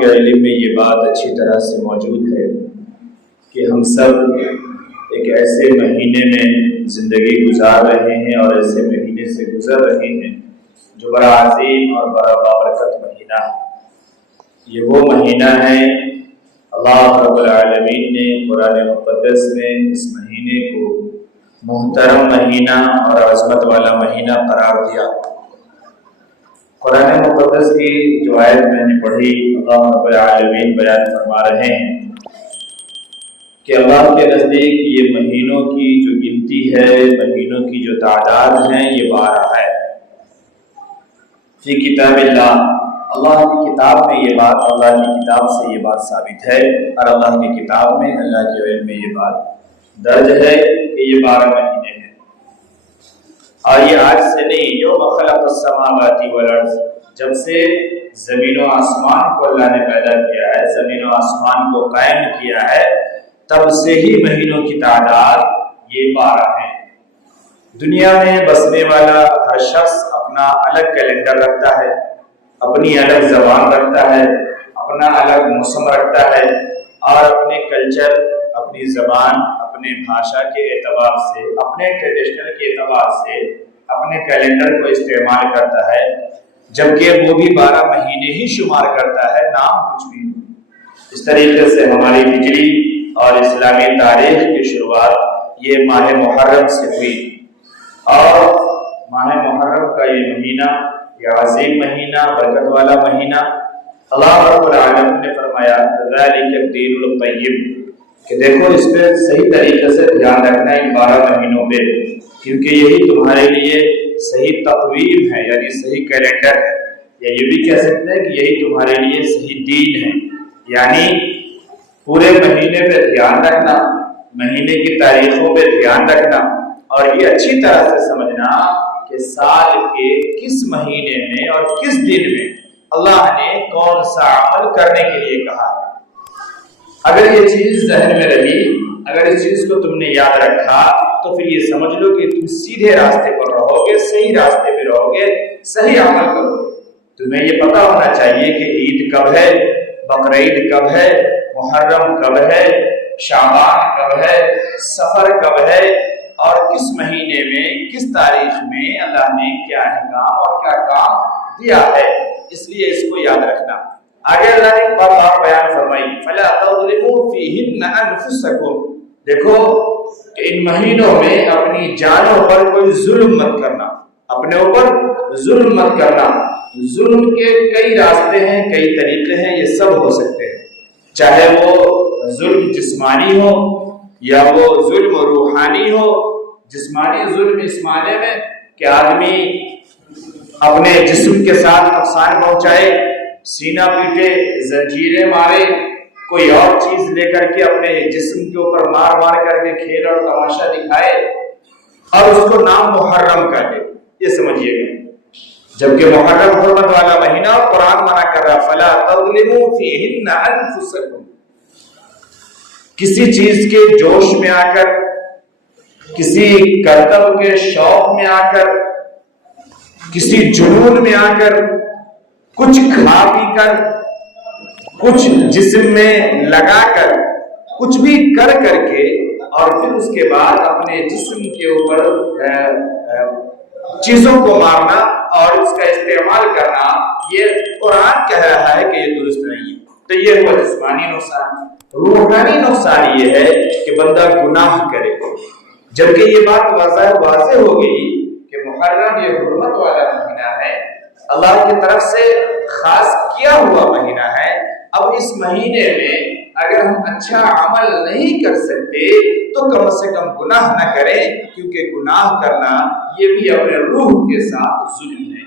کے علم میں یہ بات اچھی طرح سے موجود ہے کہ ہم سب ایک ایسے مہینے میں زندگی گزار رہے ہیں اور ایسے مہینے سے گزر رہے ہیں جو بڑا عظیم اور بڑا بابرکت مہینہ ہے۔ یہ وہ مہینہ ہے، اللہ رب العالمین نے قرآن مقدس میں اس مہینے کو محترم مہینہ اور عظمت والا مہینہ قرار دیا۔ قرآن مقدس کی جو آیت میں نے پڑھی، اللہ رب العالمین بیان فرما رہے ہیں کہ اللہ کے نزدیک یہ مہینوں کی جو گنتی ہے، مہینوں کی جو تعداد ہے، یہ 12 ہے۔ فی کتاب اللہ، اللہ کی کتاب میں یہ بات، اللہ کی کتاب سے یہ بات ثابت ہے، اور اللہ کی کتاب میں، اللہ کے علم میں یہ بات درج ہے کہ یہ 12 مہینے ہیں۔ اور یہ آج سے نہیں، یوم خلق السماوات والارض، جب سے زمین و آسمان کو اللہ نے پیدا کیا ہے، زمین و آسمان کو قائم کیا ہے، تب سے ہی مہینوں کی تعداد یہ 12 ہیں۔ دنیا میں بسنے والا ہر شخص اپنا الگ کیلنڈر رکھتا ہے، اپنی الگ زبان رکھتا ہے، اپنا الگ موسم رکھتا ہے، اور اپنے کلچر، اپنی زبان، اپنے بھاشا کے اعتبار سے، اپنے ٹریڈیشنل کے اعتبار سے اپنے کیلنڈر کو استعمال کرتا ہے، جبکہ وہ بھی 12 مہینے ہی شمار کرتا ہے، نام کچھ بھی نہیں۔ اس طریقے سے ہماری ہجری اور اسلامی تاریخ کی شروعات یہ ماہ محرم سے ہوئی، اور ماہ محرم کا یہ مہینہ، یہ عظیم مہینہ، برکت والا مہینہ، اللہ رب العالمین نے فرمایا ذالک الدین القیم، کہ دیکھو اس پہ صحیح طریقے سے دھیان رکھنا ان 12 مہینوں پہ، کیونکہ یہی تمہارے لیے صحیح تقویم ہے، یعنی صحیح کیلنڈر ہے، یا یہ بھی کہہ سکتے ہیں کہ یہی تمہارے لیے صحیح دین ہے۔ یعنی پورے مہینے پہ دھیان رکھنا، مہینے کی تاریخوں پہ دھیان رکھنا، اور یہ اچھی طرح سے سمجھنا کہ سال کے کس مہینے میں اور کس دن میں اللہ نے کون سا عمل کرنے کے لیے کہا ہے۔ اگر یہ چیز ذہن میں رہی، اگر اس چیز کو تم نے یاد رکھا، تو پھر یہ سمجھ لو کہ تم سیدھے راستے پر رہو گے، صحیح راستے پہ رہو گے، صحیح عمل کرو گے۔ تمہیں یہ پتا ہونا چاہیے کہ عید کب ہے، بقرعید کب ہے، محرم کب ہے، شعبان کب ہے، سفر کب ہے، اور کس مہینے میں، کس تاریخ میں اللہ نے کیا احکام اور کیا کام دیا ہے۔ اس لیے اس کو یاد رکھنا۔ آگے اللہ نے ایک بات اور بیان فرمائی، فَلَا تَظْلِمُوا فِيهِنَّ أَنفُسَكُمْ، دیکھو کہ ان مہینوں میں اپنی جانوں پر کوئی ظلم مت کرنا، اپنے اوپر ظلم مت کرنا۔ ظلم کے کئی راستے ہیں، کئی طریقے ہیں، یہ سب ہو سکتے ہیں، چاہے وہ ظلم جسمانی ہو یا وہ ظلم روحانی ہو۔ جسمانی ظلم اس معنی میں کہ آدمی اپنے جسم کے ساتھ نقصان پہنچائے، سینہ پیٹے، زنجیریں مارے، کوئی اور چیز لے کر کے اپنے جسم کے اوپر مار مار کر کے کھیل اور تماشا دکھائے، اور اس کو نام محرم کر دے، یہ سمجھیے گا۔ جبکہ محرم حرمت والا مہینہ، اور قرآن منع کر رہا فَلَا تَظْلِمُوا فِيهِنَّ أَنفُسَكُمْ۔ کسی چیز کے جوش میں آ کر، کسی کرتب کے شوق میں آ کر، کسی جنون میں آ کر، کچھ کھا پی کر، کچھ جسم میں لگا کر، کچھ بھی کر کر کے، اور پھر اس کے بعد اپنے جسم کے اوپر چیزوں کو مارنا اور اس کا استعمال کرنا، یہ قرآن کہہ رہا ہے کہ یہ درست نہیں ہے۔ تو یہ ہوا جسمانی نقصان۔ روحانی نقصان یہ ہے کہ بندہ گناہ کرے، جبکہ یہ بات واضح ہو گئی کہ محرم یہ حرمت والا مہینہ ہے، اللہ کی طرف سے خاص کیا ہوا مہینہ ہے۔ اب اس مہینے میں اگر ہم اچھا عمل نہیں کر سکتے تو کم سے کم گناہ نہ کریں، کیونکہ گناہ کرنا یہ بھی اپنے روح کے ساتھ ظلم ہے۔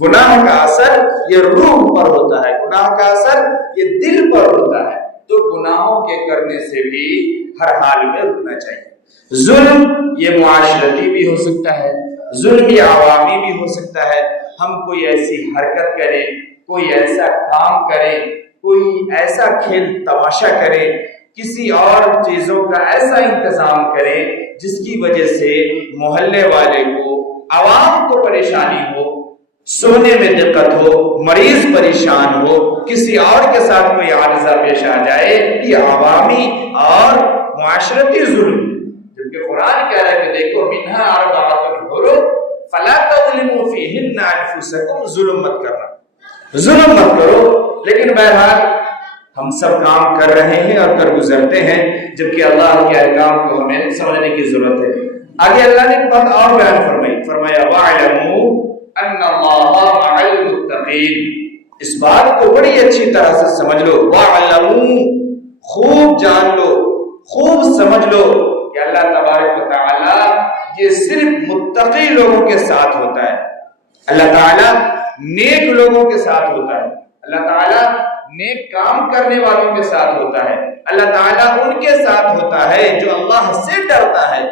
گناہ کا اثر یہ روح پر ہوتا ہے، گناہ کا اثر یہ دل پر ہوتا ہے، تو گناہوں کے کرنے سے بھی ہر حال میں رکنا چاہیے۔ ظلم یہ معاشرتی بھی ہو سکتا ہے، ظلم یہ عوامی بھی ہو سکتا ہے۔ ہم کوئی ایسی حرکت کریں، کوئی ایسا کام کریں، کوئی ایسا کھیل تماشا کریں، کسی اور چیزوں کا ایسا انتظام کریں جس کی وجہ سے محلے والے کو، عوام کو پریشانی ہو، سونے میں دقت ہو، مریض پریشان ہو، کسی اور کے ساتھ کوئی عارضہ پیش آ جائے، یہ عوامی اور معاشرتی ظلم ہے۔ جبکہ قرآن کہہ رہا ہے کہ دیکھو منہا اربعۃ حرم فلا تظلموا فیہن انفسکم، ظلم مت کرنا، ظلم مت کرو۔ لیکن بہرحال ہم سب کام کر رہے ہیں اور کر گزرتے ہیں، جبکہ اللہ کے احکام کو ہمیں سمجھنے کی ضرورت ہے۔ آگے اللہ نے ایک بات اور بیان فرمائی، فرمایا وَاعْلَمُوا أَنَّ اللَّهَ مَعَ الْمُتَّقِينَ۔ اس بات کو بڑی اچھی طرح سے سمجھ لو، وَاعْلَمُوا، خوب جان لو، خوب سمجھ لو کہ اللہ تبارک و تعالی یہ صرف متقی لوگوں کے ساتھ ہوتا ہے۔ اللہ تعالیٰ نیک لوگوں کے ساتھ ہوتا ہے، اللہ تعالیٰ نیک کام کرنے والوں کے ساتھ ہوتا ہے، اللہ تعالیٰ ان کے ساتھ ہوتا ہے جو اللہ سے ڈرتا ہے،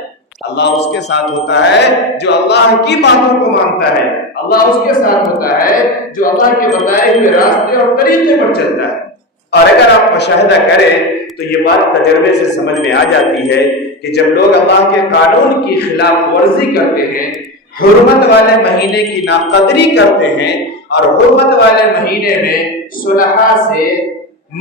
اللہ اس کے ساتھ ہوتا ہے جو اللہ کی باتوں کو مانتا ہے، اللہ اس کے ساتھ ہوتا ہے جو اللہ کے بتائے ہوئے راستے اور طریقے پر چلتا ہے۔ اور اگر آپ مشاہدہ کریں تو یہ بات تجربے سے سمجھ میں آ جاتی ہے کہ جب لوگ اللہ کے قانون کی خلاف ورزی کرتے ہیں، حرمت والے مہینے کی ناقدری کرتے ہیں اور حرمت والے مہینے میں صلحاء سے،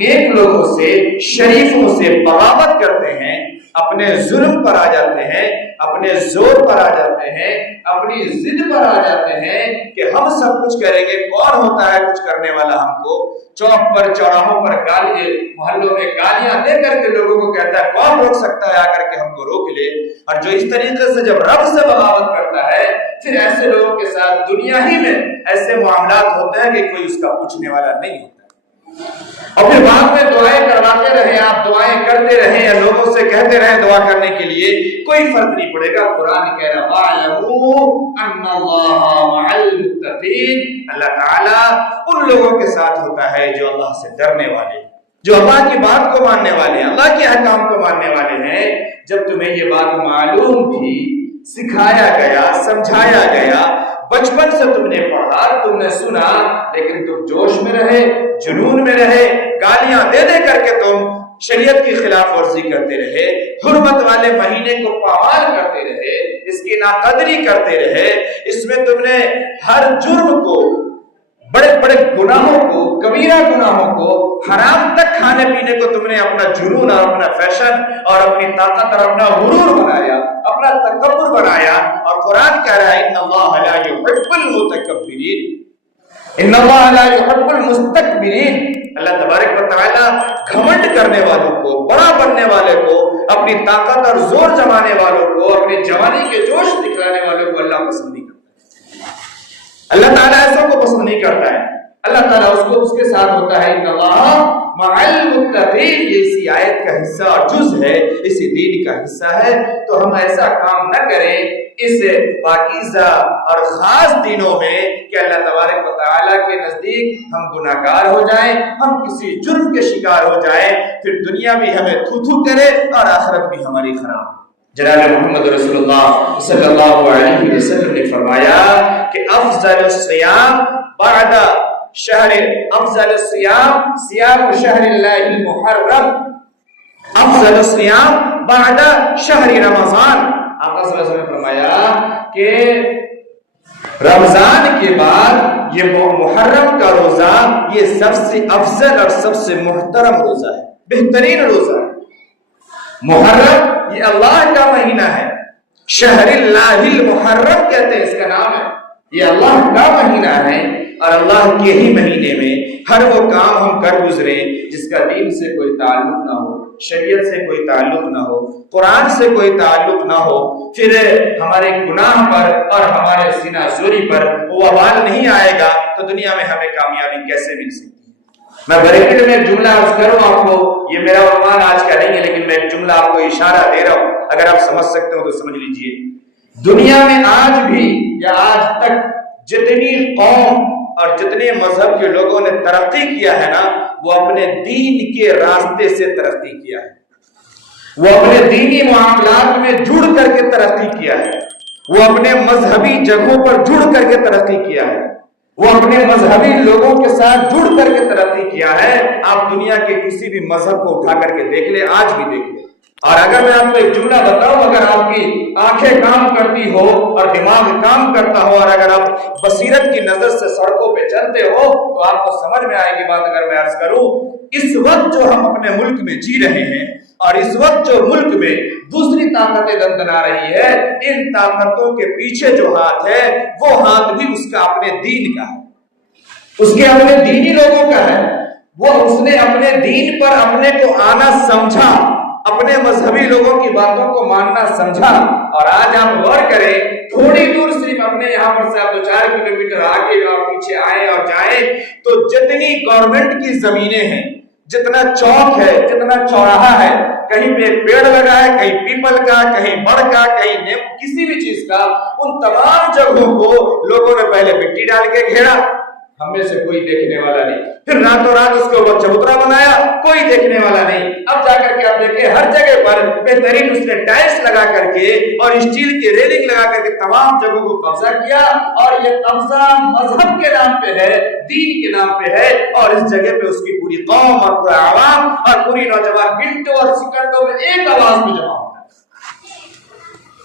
نیک لوگوں سے، شریفوں سے بغاوت کرتے ہیں، اپنے ظلم پر آ جاتے ہیں، اپنے زور پر آ جاتے ہیں، اپنی ضد پر آ جاتے ہیں کہ ہم سب کچھ کریں گے، کون ہوتا ہے کچھ کرنے والا ہم کو؟ چوک پر، چوراہوں پر گالیاں، محلوں میں گالیاں دے کر کے لوگوں کو کہتا ہے کون روک سکتا ہے آ کر کے ہم کو روک لے۔ اور جو اس طریقے سے جب رب سے بغاوت کرتا ہے، پھر ایسے لوگوں کے ساتھ دنیا ہی میں ایسے معاملات ہوتے ہیں کہ کوئی اس کا پوچھنے والا نہیں ہوتا، اور پھر بعد میں دعائیں کرواتے رہیں، آپ دعائیں کرتے رہیں یا لوگوں سے کہتے رہیں دعا کرنے کے لیے، کوئی فرق نہیں پڑے گا۔ قرآن کہہ رہا وَاعْلَمُوا أَنَّ اللَّهَ مَعَ الْمُتَّقِينَ، اللہ تعالیٰ ان لوگوں کے ساتھ ہوتا ہے جو اللہ سے ڈرنے والے، جو اللہ کی بات کو ماننے والے، اللہ کے احکام کو ماننے والے ہیں۔ جب تمہیں یہ بات معلوم تھی، سکھایا گیا، سمجھایا گیا، بچپن سے تم نے پڑھا، تم نے سنا، لیکن تم جوش میں رہے، جنون میں رہے، گالیاں دے دے کر کے تم شریعت کی خلاف ورزی کرتے رہے، حرمت والے مہینے کو پامال کرتے رہے، اس کی ناقدری کرتے رہے، اس میں تم نے ہر جرم کو، بڑے بڑے گناہوں کو، کبیرہ گناہوں کو، حرام تک کھانے پینے کو تم نے اپنا جنون اور اپنا فیشن اور اپنی طاقت اور اپنا غرور بنایا، اپنا تکبر بنایا۔ اور قرآن کہہ رہا ہے ان اللہ لا يحب المتکبرین، ان اللہ لا يحب المستکبرین، اللہ تبارک و تعالی گھمنڈ کرنے والوں کو، بڑا بننے والے کو، اپنی طاقت اور زور جمانے والوں کو، اپنی جوانی کے جوش دکھلانے والوں کو اللہ پسند نہیں کرتا۔ اللہ تعالیٰ ایسوں کو پسند نہیں کرتا ہے، اللہ تعالیٰ اس کے ساتھ ہوتا ہے۔ ان اللہ مع المتقین، یہ اسی آیت کا حصہ اور جز ہے، اسی دین کا حصہ ہے۔ تو ہم ایسا کام نہ کریں اس پاکیزہ اور خاص دنوں میں کہ اللہ تبارک و تعالیٰ کے نزدیک ہم گناہگار ہو جائیں، ہم کسی جرم کے شکار ہو جائیں، پھر دنیا بھی ہمیں تھو تھو کرے اور آخرت بھی ہماری خراب ہو۔ جناب محمد رسول اللہ صلی اللہ علیہ وسلم نے فرمایا کہ افضل الصیام بعد شہر، افضل الصیام صیام شہر اللہ المحرم، افضل الصیام بعد شہر رمضان۔ آقا صلی اللہ علیہ وسلم نے فرمایا کہ رمضان کے بعد یہ محرم کا روزہ یہ سب سے افضل اور سب سے محترم روزہ ہے، بہترین روزہ ہے۔ محرم یہ اللہ کا مہینہ ہے، شہر اللہ المحرم کہتے ہیں، اس کا نام ہے، یہ اللہ کا مہینہ ہے، اور اللہ کے ہی مہینے میں ہر وہ کام ہم کر گزرے جس کا دین سے کوئی تعلق نہ ہو، شریعت سے کوئی تعلق نہ ہو، قرآن سے کوئی تعلق نہ ہو، پھر ہمارے گناہ پر اور ہمارے سینہ زوری پر وہ وبال نہیں آئے گا تو دنیا میں ہمیں کامیابی کیسے مل سکتی ہے؟ میں بریکٹ میں ایک جملہ عرض کروں آپ کو، یہ میرا عنوان آج کا نہیں ہے لیکن میں ایک جملہ آپ کو اشارہ دے رہا ہوں، اگر آپ سمجھ سکتے ہو تو سمجھ لیجئے۔ دنیا میں آج بھی یا آج تک جتنی قوم اور جتنے مذہب کے لوگوں نے ترقی کیا ہے نا، وہ اپنے دین کے راستے سے ترقی کیا ہے، وہ اپنے دینی معاملات میں جڑ کر کے ترقی کیا ہے، وہ اپنے مذہبی جگہوں پر جڑ کر کے ترقی کیا ہے، وہ اپنے مذہبی لوگوں کے ساتھ جڑ کر کے ترقی کیا ہے۔ آپ دنیا کے کسی بھی مذہب کو اٹھا کر کے دیکھ لیں، آج بھی دیکھ لیں، اور اگر میں آپ کو ایک جملہ بتاؤں، اگر آپ کی آنکھیں کام کرتی ہو اور دماغ کام کرتا ہو اور اگر آپ بصیرت کی نظر سے سڑکوں پہ چلتے ہو تو آپ کو سمجھ میں آئے گی بات۔ اگر میں عرض کروں، اس وقت جو ہم اپنے ملک میں جی رہے ہیں اور اس وقت جو ملک میں دوسری طاقتیں دندنا رہی ہے، ان طاقتوں کے پیچھے جو ہاتھ ہے وہ ہاتھ بھی اس کا اپنے دین کا ہے، اس کے اپنے دینی لوگوں کا ہے۔ وہ اس نے اپنے دین پر اپنے کو آنا سمجھا، اپنے مذہبی لوگوں کی باتوں کو ماننا سمجھا۔ اور آج آپ غور کریں، تھوڑی دور صرف اپنے یہاں پر سے آپ 2-4 کلومیٹر آگے اور پیچھے آئے اور جائیں تو جتنی گورنمنٹ کی زمینیں ہیں، جتنا چوک ہے، جتنا چوراہا ہے، کہیں پہ پیڑ لگا ہے، کہیں پیپل کا، کہیں بڑ کا، کہیں نیم، کسی بھی چیز کا، ان تمام جگہوں کو لوگوں نے پہلے مٹی ڈال کے گھیرا، ہم میں سے کوئی دیکھنے والا نہیں، پھر راتوں رات اس کے اوپر چبوترا بنایا، کوئی دیکھنے والا نہیں۔ اب جا کر کے آپ دیکھیں ہر جگہ پر بہترین اس نے ٹائلس لگا کر کے اور اسٹیل کی ریلنگ لگا کر کے تمام جگہوں کو قبضہ کیا، اور یہ قبضہ مذہب کے نام پہ ہے، دین کے نام پہ ہے، اور اس جگہ پہ اس کی پوری قوم اور پورا عوام اور پوری نوجوان منٹوں اور سیکنڈوں میں ایک آواز میں جمع ہوتا ہے۔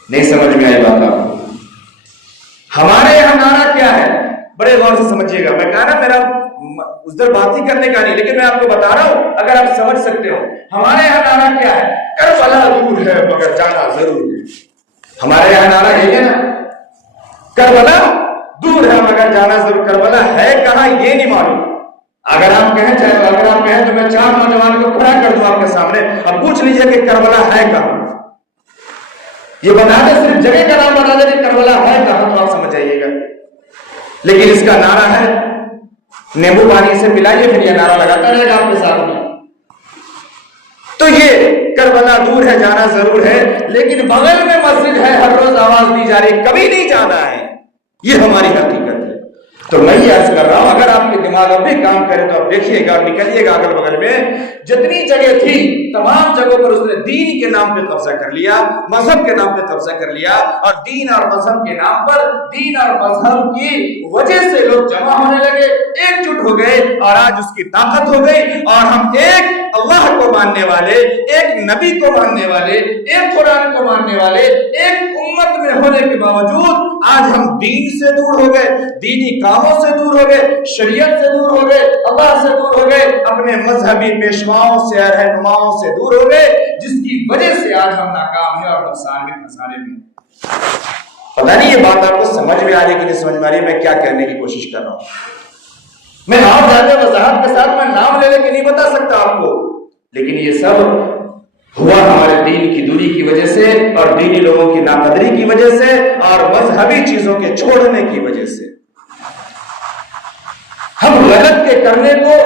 نہیں سمجھ میں آئی بات آپ کو؟ ہمارے یہاں نعرہ کیا ہے؟ بڑے غور سے سمجھیے گا، میں کہا نا میرا ادھر بات ہی کرنے کا نہیں، لیکن میں آپ کو بتا رہا ہوں اگر آپ سمجھ سکتے ہو۔ ہمارے یہاں نعرہ کیا ہے؟ کربلا دور ہے مگر جانا ضرور ہے۔ ہمارے یہاں نعرہ یہی ہے نا، کربلا دور ہے مگر جانا ضرور۔ کربلا ہے کہاں یہ نہیں معلوم۔ اگر آپ کہیں چاہے اگر آپ کہیں تو میں 4 نوجوان کو کھڑا کر دوں آپ کے سامنے، اب پوچھ لیجئے کہ کربلا ہے کہاں، یہ بتا دیں، صرف جگہ کا نام بتا دیں کہ کربلا ہے کہاں تو آپ سمجھ جائیے گا۔ لیکن اس کا نعرہ ہے نیمبو پانی سے پلائیے، پھر یہ نعرہ لگاتا رہے گا آپ کے ساتھ میں۔ تو یہ کربلا دور ہے جانا ضرور ہے، لیکن بغل میں مسجد ہے، ہر روز آواز دی جا رہی، کبھی نہیں جانا ہے، یہ ہماری حقیقت ہے۔ تو میں یہ عرض کر رہا ہوں، اگر آپ کے دماغ اب بھی کام کرے تو آپ دیکھیے گا، نکلیے گا اگل بغل میں جتنی جگہ تھی تمام جگہوں پر اس نے دین کے نام پہ قبضہ کر لیا، مذہب کے نام پہ قبضہ کر لیا، اور دین اور مذہب کے نام پر، دین اور مذہب کی وجہ سے لوگ جمع ہونے لگے، ایک جٹ ہو گئے، اور آج اس کی طاقت ہو گئی، اور ہم ایک اللہ کو ماننے والے، ایک نبی کو ماننے والے، ایک قرآن کو ماننے والے، ایک امت میں ہونے کے باوجود آج ہم دین سے دور ہو گئے، دینی کاموں سے دور ہو گئے، شریعت سے دور ہو گئے، اللہ سے دور ہو گئے، اپنے مذہبی پیشواؤں سے، رہنماؤں سے دور ہو گئے، جس کی وجہ سے آج ہم ناکام ہیں اور نقصان میں خسارے میں۔ پتہ نہیں یہ بات آپ کو سمجھ میں آ رہی ہے کہ نہیں سمجھ میں آ رہی ہے، میں کیا کہنے کی کوشش کر رہا ہوں۔ میں اور زیادہ وضاحت کے ساتھ میں نام لے کے نہیں بتا سکتا آپ کو، لیکن یہ سب ہوا ہمارے دین کی دوری کی وجہ سے، اور دینی لوگوں کی ناقدری کی وجہ سے، اور مذہبی چیزوں کے چھوڑنے کی وجہ سے۔ ہم غلط کے کرنے کو،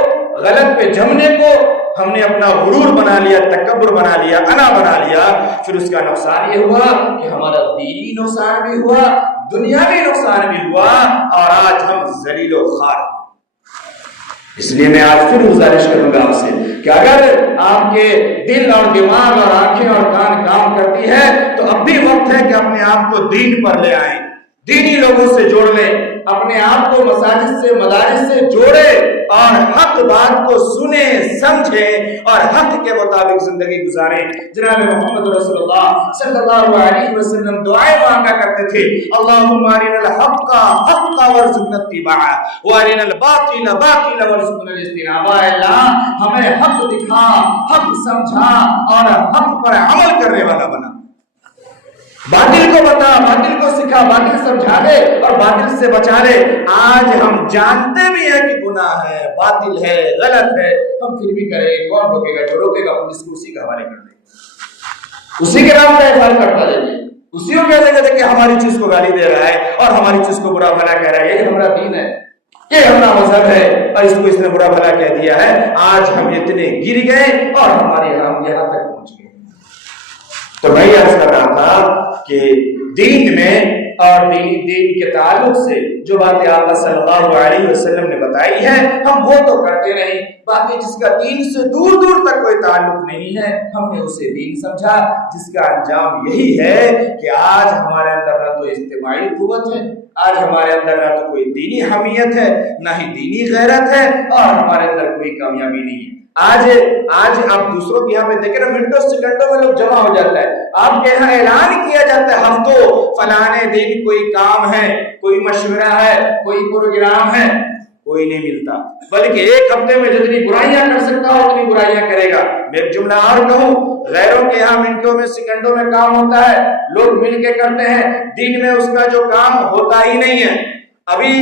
غلط پہ جمنے کو ہم نے اپنا غرور بنا لیا، تکبر بنا لیا، انا بنا لیا، پھر اس کا نقصان یہ ہوا کہ ہمارا دینی نقصان بھی ہوا، دنیاوی نقصان بھی ہوا، اور آج ہم ذلیل و خوار۔ اس لیے میں آج پھر گزارش کروں گا آپ سے کہ اگر آپ کے دل اور دماغ اور آنکھیں اور کان کام کرتی ہے تو اب بھی وقت ہے کہ اپنے آپ کو دین پر لے آئیں، دینی لوگوں سے جوڑ لیں، اپنے آپ کو مساجد سے، مدارس سے جوڑے، اور حق بات کو سنیں، سمجھیں، اور حق کے مطابق زندگی گزاریں۔ جناب محمد رسول اللہ صلی اللہ علیہ وسلم دعائیں مانگا کرتے تھے، اللہم ارنا الحق حقا وارزقنا اتباعہ وارنا الباطل باطلا وارزقنا اجتنابہ۔ اللہ ہمیں حق دکھا، حق سمجھا، اور حق پر عمل کرنے والا بنا۔ باطل کو بتا، باطل کو سکھا، باطل سمجھا دے اور باطل سے بچا لے۔ آج ہم جانتے بھی ہیں کہ گناہ ہے، باطل ہے، غلط ہے، ہم پھر بھی کریں گے۔ کون روکے گا؟ جو روکے گا پولیس کو اسی کا حوالے کر دیں گے، اسی کے نام کا اظہار کرتا دیں گے، اسی کو کہہ دیں گے کہ ہماری چیز کو گالی دے رہا ہے اور ہماری چیز کو برا بھلا کہہ رہا ہے، یہ ہمارا دین ہے، یہ ہمارا مذہب ہے، اور اس کو اس نے برا بھلا کہہ دیا ہے۔ آج ہم اتنے گر گئے اور ہم یہاں تک پہنچ گئے۔ تو میں یہ عرض کر رہا تھا کہ دین میں اور دین کے تعلق سے جو باتیں آپ صلی اللہ علیہ وسلم نے بتائی ہے ہم وہ تو کرتے نہیں، باقی جس کا دین سے دور دور تک کوئی تعلق نہیں ہے ہم نے اسے دین سمجھا، جس کا انجام یہی ہے کہ آج ہمارے اندر نہ تو اجتماعی قوت ہے، آج ہمارے اندر نہ تو کوئی دینی حمیت ہے نہ ہی دینی غیرت ہے، اور ہمارے اندر کوئی کامیابی نہیں ہے۔ آج آپ دوسروں کے یہاں پہ دیکھیں نا، منٹوں سیکنڈوں میں لوگ جمع ہو جاتا ہے، آپ کے یہاں اعلان کیا جاتا ہے ہفتوں فلانے دن کوئی کام ہے، کوئی مشورہ ہے، کوئی پروگرام ہے، کوئی نہیں ملتا، بلکہ ایک ہفتے میں جتنی برائیاں کر سکتا ہو اتنی برائیاں کرے گا۔ میں ایک جملہ اور کہوں، غیروں کے یہاں منٹوں میں سیکنڈوں میں کام ہوتا ہے، لوگ مل کے کرتے ہیں، دین میں اس کا جو کام ہوتا ہی نہیں ہے۔ ابھی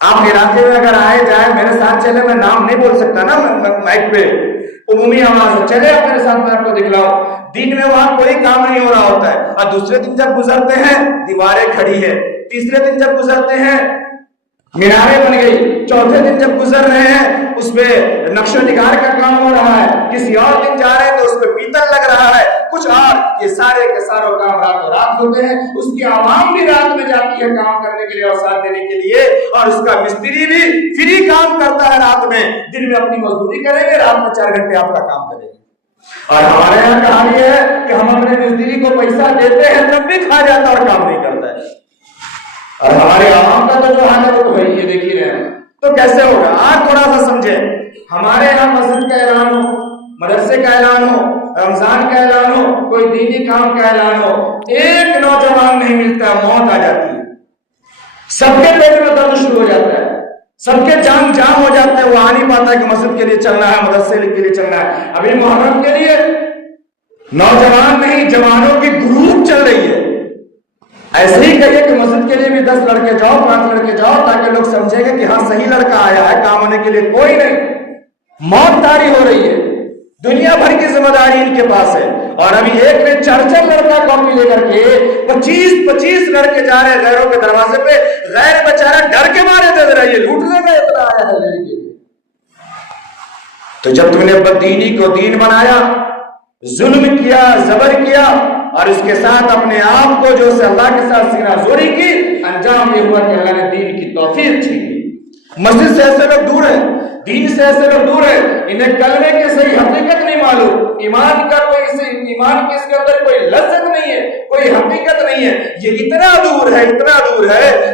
آپ علاقے میں اگر آئے جائیں میرے ساتھ چلے، میں نام نہیں بول سکتا نا مائک پہ، عمومی آواز چلے آپ میرے ساتھ، میں آپ کو دکھلاؤں، دین میں وہاں کوئی کام نہیں ہو رہا ہوتا ہے، اور دوسرے دن جب گزرتے ہیں دیواریں کھڑی ہے، تیسرے دن جب گزرتے ہیں میناریں بن گئی، چوتھے دن جب گزر رہے ہیں اس پہ نقش و نگار کا کام ہو رہا ہے، کسی اور دن جا رہے ہیں تو اس پہ پیتل لگ رہا ہے کچھ اور، یہ سارے کے سارے کام راتوں رات ہوتے ہیں، اس کی عوام بھی رات میں جاتی ہے کام کرنے کے لیے اور ساتھ دینے کے لیے، اور اس کا مستری بھی فری کام کرتا ہے رات میں، دن میں اپنی مزدوری کریں گے، رات میں 4 گھنٹے آپ کا کام کریں گے۔ اور ہمارے یہاں کہانی ہے کہ ہم اپنے مستری کو پیسہ دیتے ہیں تب بھی کھا جاتا اور کام نہیں کرتا ہے، اور ہمارے عوام کا تو جو حال ہے وہ تو بھائی یہ دیکھ ہی رہے ہیں، تو کیسے ہوگا؟ آج تھوڑا سا سمجھیں، ہمارے یہاں مسجد کا اعلان ہو، مدرسے کا اعلان ہو، رمضان کا اعلان ہو، کوئی دینی کام کا اعلان ہو، ایک نوجوان نہیں ملتا، موت آ جاتی ہے، سب کے پیٹ میں درد شروع ہو جاتا ہے، سب کے جام ہو جاتے ہیں، وہ آ نہیں پاتا کہ مسجد کے لیے چلنا ہے، مدرسے کے لیے چلنا ہے۔ ابھی محرم کے لیے نوجوان نہیں جوانوں کی گروپ چل رہی ہے، ایسے ہی کہیے کہ مسجد کے لیے بھی 10 لڑکے جاؤ، 5 لڑکے جاؤ، تاکہ لوگ سمجھیں گے کہ ہاں صحیح لڑکا آیا ہے، کام ہونے کے لیے کوئی نہیں، موت طاری ہو رہی ہے، دنیا بھر کی ذمہ داری ان کے پاس ہے، اور ابھی ایک نے 4 لڑکا کاپی لے کر کے 25 لڑکے جا رہے ہیں غیروں کے دروازے پہ، غیر بیچارہ ڈر کے مارے دے رہا ہے، یہ لوٹ لے گا اتنا آیا ہے لینے کے لیے۔ تو جب تم نے بددینی کو دین بنایا، ظلم کیا، زبر کیا، اور اس کے ساتھ اپنے آپ کو جو سے اللہ کے ساتھ سینہ زوری کی، انجام یہ ہوا کہ اللہ نے دین کی توفیق چھین لی۔ مسجد سے ایسے لوگ دور ہیں، دین سے ایسے لوگ دور ہیں، انہیں کلمے کی صحیح حقیقت نہیں معلوم، ایمان کا کوئی ایمان کی اس کے اندر کوئی لذت نہیں ہے، کوئی حقیقت نہیں ہے، یہ اتنا دور ہے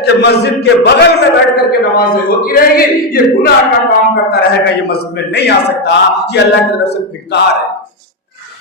کہ مسجد کے بغل میں بیٹھ کر کے نمازیں ہوتی رہے گی، یہ گناہ کا کام کرتا رہے گا، یہ مسجد میں نہیں آ سکتا، یہ اللہ کی طرف سے دھکار ہے،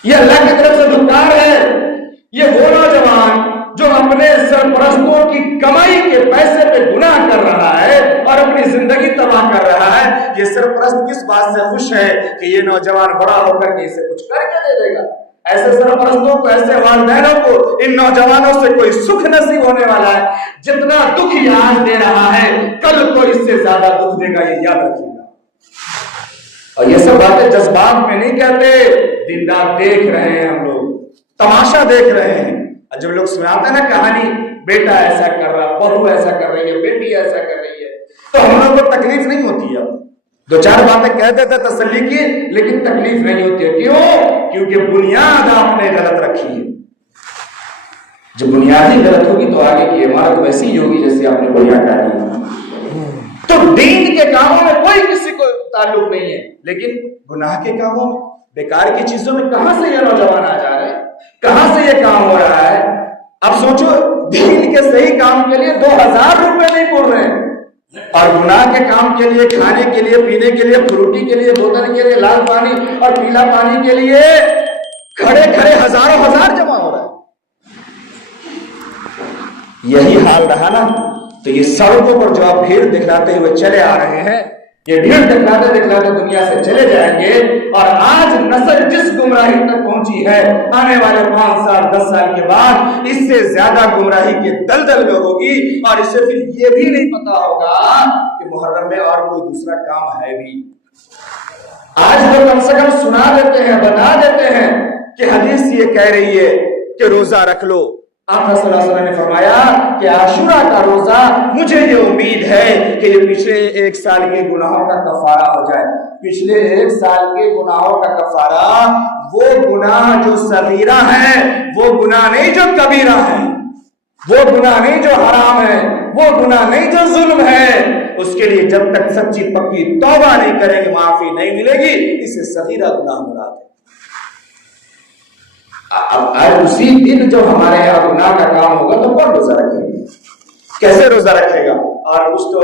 یہ اللہ کی طرف سے دھکار ہے۔ یہ وہ نوجوان جو اپنے سرپرستوں کی کمائی کے پیسے پہ گناہ کر رہا ہے اور اپنی زندگی تباہ کر رہا ہے، یہ سرپرست کس بات سے خوش ہے کہ یہ نوجوان بڑا ہو کر کے اسے کچھ کر کے دے دے گا؟ ایسے سرپرستوں کو، ایسے والدینوں کو ان نوجوانوں سے کوئی سکھ نصیب ہونے والا ہے؟ جتنا دکھ یہ آج دے رہا ہے کل کو اس سے زیادہ دکھ دے گا، یہ یاد رکھیے گا۔ اور یہ سب باتیں جذبات میں نہیں کہتے، دیندار دیکھ رہے ہیں، ہم لوگ تماشا دیکھ رہے ہیں۔ جب لوگ سناتے ہیں نا کہانی، بیٹا ایسا کر رہا، بہو ایسا کر رہی ہے، بیٹی ایسا کر رہی ہے، تو ہم لوگ کو تکلیف نہیں ہوتی ہے، 2-4 باتیں کہتے تھے تسلی کی، لیکن تکلیف نہیں ہوتی ہے۔ کیوں؟ کیونکہ بنیاد آپ نے غلط رکھی ہے۔ جب بنیاد ہی غلط ہوگی تو آگے کی عمارت ویسی ہی ہوگی جیسے آپ نے بنیاد ڈالی ہے۔ تو دین کے کاموں میں کوئی کسی کو تعلق نہیں ہے، لیکن گناہ کے کاموں میں، بیکار کی چیزوں میں کہاں سے یہ نوجوان آ جا رہے ہیں، کہاں سے یہ کام ہو رہا ہے؟ اب سوچو، دین کے صحیح کام کے لیے 2000 روپے نہیں پڑ رہے ہیں، اور گناہ کے کام کے لیے، کھانے کے لیے، پینے کے لیے، فروٹی کے لیے، بوتل کے لیے، لال پانی اور پیلا پانی کے لیے کھڑے ہزار جمع ہو رہا ہے۔ یہی حال رہا نا تو یہ سڑکوں پر جو آپ بھیڑ دکھلاتے ہوئے چلے آ رہے ہیں، یہ بھیڑ دکھلاتے دنیا سے چلے جائیں گے، اور آج نسل جس گمراہی تک پہنچی ہے، آنے والے 5 سال 10 سال کے بعد اس سے زیادہ گمراہی کے دلدل میں ہوگی، اور اسے پھر یہ بھی نہیں پتا ہوگا کہ محرم میں اور کوئی دوسرا کام ہے بھی۔ آج تو کم سے کم سنا دیتے ہیں، بتا دیتے ہیں کہ حدیث یہ کہہ رہی ہے کہ روزہ رکھ لو۔ آپ صلی اللہ علیہ وسلم نے فرمایا کہ عاشورہ کا روزہ، مجھے یہ امید ہے کہ یہ پچھلے 1 سال کے گناہوں کا کفارہ ہو جائے۔ پچھلے 1 سال کے گناہوں کا کفارہ، وہ گناہ جو صغیرہ ہیں، وہ گناہ نہیں جو کبیرہ ہیں، وہ گناہ نہیں جو حرام ہے، وہ گناہ نہیں جو ظلم ہے، اس کے لیے جب تک سچی پکی توبہ نہیں کریں گے معافی نہیں ملے گی، اسے صغیرہ گناہ مراد ہے۔ اب اسی دن جو ہمارے یہاں گناہ کا کام ہوگا تو کون روزہ رکھے گا؟ کیسے روزہ رکھے گا؟ اور کچھ تو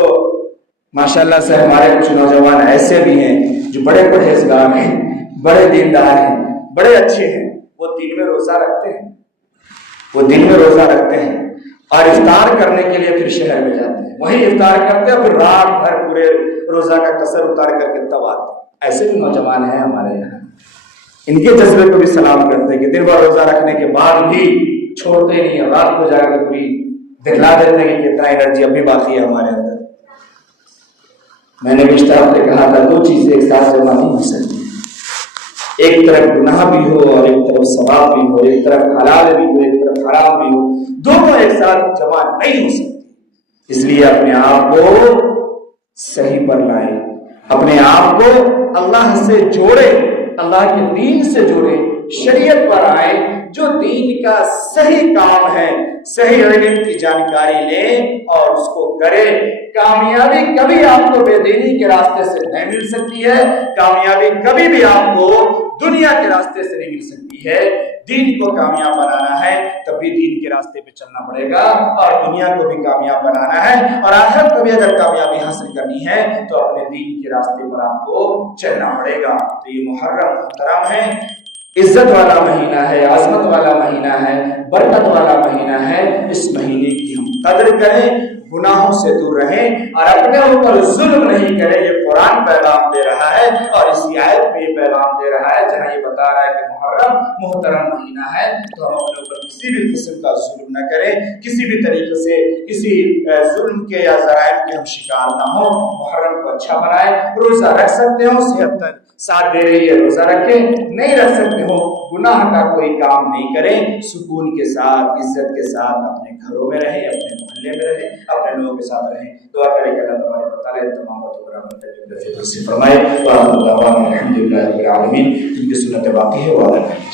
ماشاءاللہ سے ہمارے کچھ نوجوان ایسے بھی ہیں جو بڑے پرہیزگار ہیں، بڑے دیندار ہیں، بڑے اچھے ہیں، وہ دن میں روزہ رکھتے ہیں، وہ دن میں روزہ رکھتے ہیں اور افطار کرنے کے لیے پھر شہر میں جاتے ہیں، وہیں افطار کرتے ہیں، پھر رات بھر پورے روزہ کا قصر اتار کر کے تب آتے ہیں۔ ایسے بھی نوجوان ہیں ہمارے یہاں، ان کے جذبے کو بھی سلام کرتے ہیں کہ دن بھر روزہ رکھنے کے بعد بھی چھوڑتے نہیں ہیں، رات کو جا کر پوری دکھلا دیتے ہیں کہ کتنا انرجی ابھی باقی ہے ہمارے اندر۔ میں نے پچھلے ہفتے کہا تھا دو چیزیں ایک ساتھ جمع نہیں ہو سکتی، ایک طرف گناہ بھی ہو اور ایک طرف ثواب بھی ہو، ایک طرف حلال بھی ہو ایک طرف حرام بھی ہو، دونوں ایک ساتھ جمع نہیں ہو سکتی۔ اس لیے اپنے آپ کو صحیح پر لائیں، اپنے آپ کو اللہ سے جوڑے، اللہ کے دین سے جوڑے، شریعت پر آئے، جو دین کا صحیح کام ہے، صحیح علم کی جانکاری لیں اور اس کو کریں۔ کامیابی کبھی آپ کو بے دینی کے راستے سے نہیں مل سکتی ہے، کامیابی کبھی بھی آپ کو دنیا کے راستے سے نہیں مل سکتی ہے۔ دین کو کامیاب بنانا ہے تب بھی دین کے راستے پہ چلنا پڑے گا، اور دنیا کو بھی کامیاب بنانا ہے اور آخرت کو بھی اگر کامیابی حاصل کرنی ہے تو اپنے دین کے راستے پر آپ کو چلنا پڑے گا۔ تو یہ محرم محترم ہے، عزت والا مہینہ ہے، عظمت والا مہینہ ہے، برکت والا مہینہ ہے۔ اس مہینے کی ہم قدر کریں، گناہوں سے دور رہیں اور اپنے اوپر ظلم نہیں کریں۔ یہ قرآن پیغام دے رہا ہے اور اسی آیت میں یہ پیغام دے رہا ہے جہاں یہ بتا رہا ہے کہ محرم محترم مہینہ ہے، تو ہم اپنے اوپر کسی بھی قسم کا ظلم نہ کریں، کسی بھی طریقے سے کسی ظلم کے یا جرائم کے ہم شکار نہ ہوں۔ محرم کو اچھا بنائیں، روزہ رکھ سکتے ہو، صحت تک ساتھ دے رہی ہے روزہ رکھیں، نہیں رکھ سکتے ہو گناہ کا کوئی کام نہیں کریں، سکون کے ساتھ عزت کے ساتھ اپنے گھروں میں رہیں، اپنے محلے میں رہیں، اپنے لوگوں کے ساتھ رہیں۔ دعا کریں کہ اللہ تبارک و تعالیٰ تمام باتوں پر عمل کرنے کی توفیق فرمائے۔ وآخر دعوانا الحمد للہ رب العالمین۔ جن کی سنت باقی ہے وہ ادا کریں۔